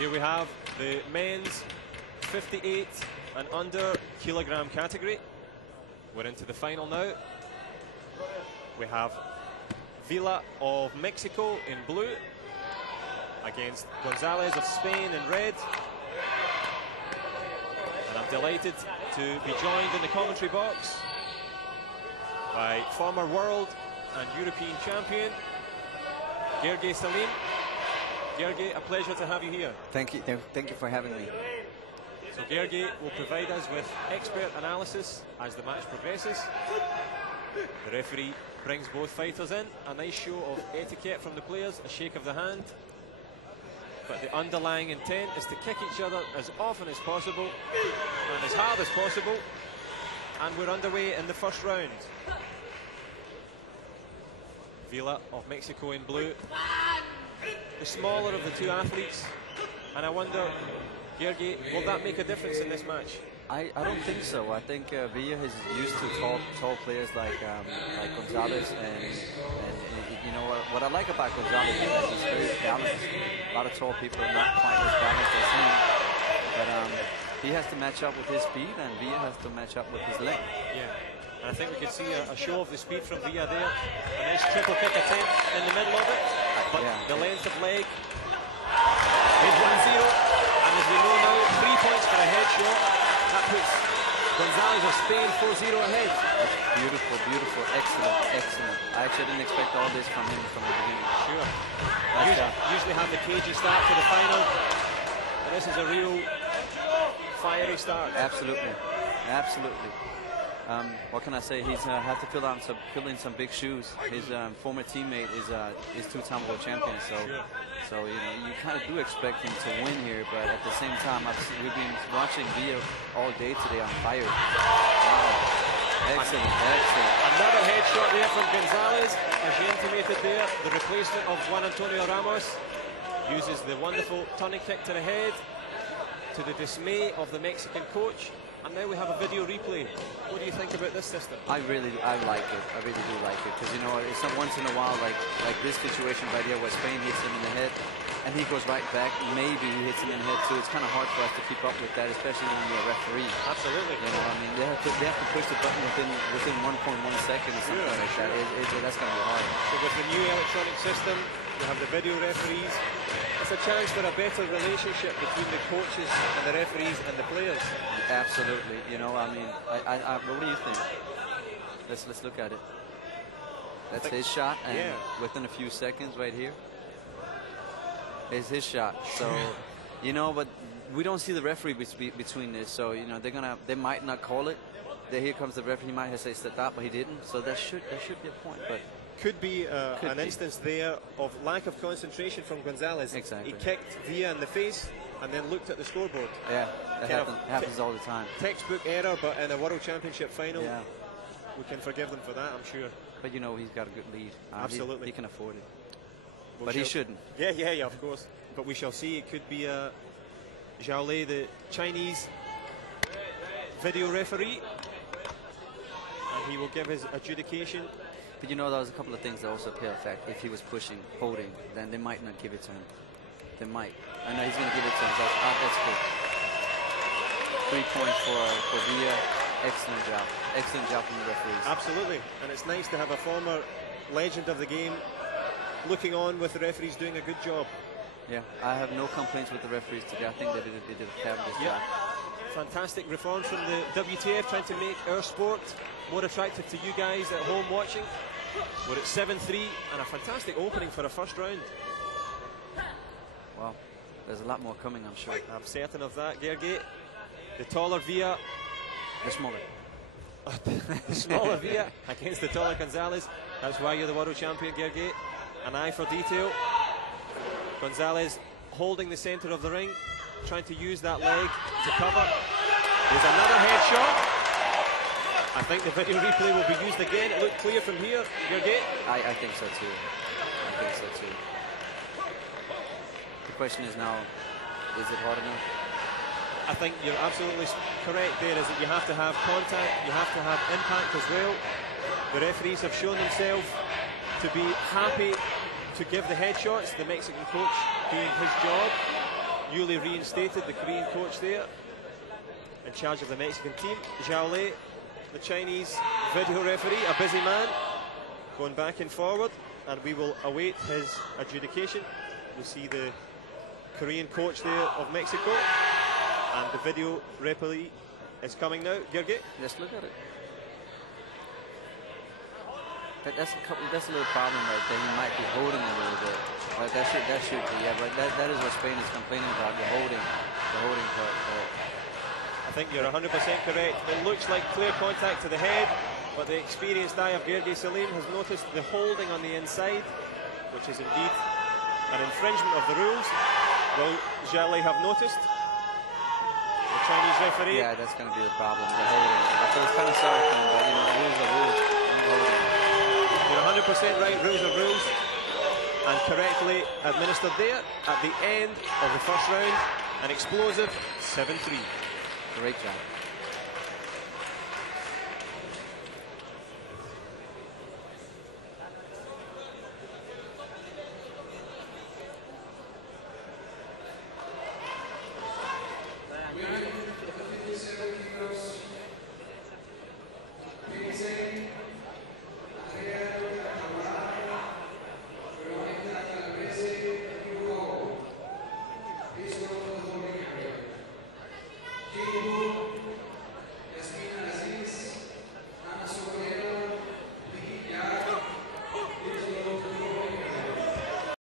Here we have the men's 58 and under kilogram category. We're into the final now. We have Villa of Mexico in blue against Gonzalez of Spain in red. And I'm delighted to be joined in the commentary box by former world and European champion Gergely Salim. Gergely, a pleasure to have you here. Thank you for having me. So Gergely will provide us with expert analysis as the match progresses. The referee brings both fighters in. A nice show of etiquette from the players, a shake of the hand. But the underlying intent is to kick each other as often as possible and as hard as possible. And we're underway in the first round. Villa of Mexico in blue, the smaller of the two athletes. And I wonder, Gergely, will that make a difference in this match? I don't think so. I think Villa is used to tall players like Gonzalez, and you know what I like about Gonzalez is that he's very balanced. A lot of tall people are not quite as balanced as him, but he has to match up with his speed, and Villa has to match up with his length. Yeah, and I think we could see a show of the speed from Villa there. A nice triple kick attempt in the middle of it, but the length of leg is 1-0, and as we know now, 3 points for a headshot. That puts Gonzalez of Spain 4-0 ahead. That's beautiful, beautiful, excellent, excellent. I actually didn't expect all this from him from the beginning. Sure. Usually have the cagey start to the final, and this is a real fiery start. Absolutely, absolutely. What can I say? He's have to fill in some big shoes. His former teammate is two-time world champion, so you know you kind of do expect him to win here. But at the same time, we've been watching Villa all day today on fire. Wow. Excellent, excellent. Another headshot there from Gonzalez, as you intimated there. The replacement of Juan Antonio Ramos uses the wonderful turning kick to the head, to the dismay of the Mexican coach. And now we have a video replay. What do you think about this system? I like it. I really do like it, because you know it's not once in a while like this situation right here where Spain hits him in the head and he goes right back. Maybe he hits him in the head too. It's kind of hard for us to keep up with that, especially when you're a referee. Absolutely. You know, I mean, they have to push the button within 1.1 second or something like that. That's going to be hard. So with the new electronic system, you have the video referees. It's a chance for a better relationship between the coaches and the referees and the players. Absolutely. You know, I mean, what do you think? Let's look at it. That's his shot, and within a few seconds, right here, is his shot. So, you know, but we don't see the referee between this. So, you know, they might not call it. Here comes the referee. He might have said stop, but he didn't. So that should be a point. But could be an instance there of lack of concentration from Gonzalez. Exactly. He kicked Villa in the face and then looked at the scoreboard. Yeah, that happens all the time. Textbook error, but in a World Championship final, we can forgive them for that, I'm sure. But you know, he's got a good lead. Absolutely. He can afford it. But he shouldn't. Yeah, of course. But we shall see. It could be Zhao Lei, the Chinese video referee, and he will give his adjudication. But you know, there was a couple of things that also play a fact. If he was pushing, holding, then they might not give it to him. They might. I know he's going to give it to him. So that's good. 3 points for Villa. Excellent job. Excellent job from the referees. Absolutely. And it's nice to have a former legend of the game looking on with the referees doing a good job. Yeah, I have no complaints with the referees today. I think they did a fabulous job. Fantastic reform from the WTF, trying to make our sport more attractive to you guys at home watching. We're at 7-3 and a fantastic opening for a first round. Well, there's a lot more coming, I'm sure. I'm certain of that, Gergely. The taller Villa. The smaller. The smaller Villa against the taller Gonzalez. That's why you're the world champion, Gergely. An eye for detail. Gonzalez holding the center of the ring, trying to use that leg to cover. There's another headshot. I think the video replay will be used again. It looked clear from here, Gergely. I think so too. I think so too. The question is now, is it hard enough? I think you're absolutely correct there, is that you have to have contact, you have to have impact as well. The referees have shown themselves to be happy to give the headshots, the Mexican coach doing his job. newly reinstated, the Korean coach there, in charge of the Mexican team. Zhao Lei, the Chinese video referee, a busy man, going back and forward, and we will await his adjudication. You see the Korean coach there of Mexico, and the video referee is coming now. Georgi? Let's look at it. That's a little problem right there. He might be holding a little bit. But that should be, yeah. But that is what Spain is complaining about, the holding part. But I think you're 100% correct. It looks like clear contact to the head, but the experienced eye of Georgi Salim has noticed the holding on the inside, which is indeed an infringement of the rules. Will Zhao Lei have noticed? The Chinese referee. Yeah, that's going to be the problem, the holding. I feel it's kind of sorry for him, but you know, the rules are rules. Holding. You're 100% right, rules are rules, and correctly administered there at the end of the first round. An explosive 7-3. Great job.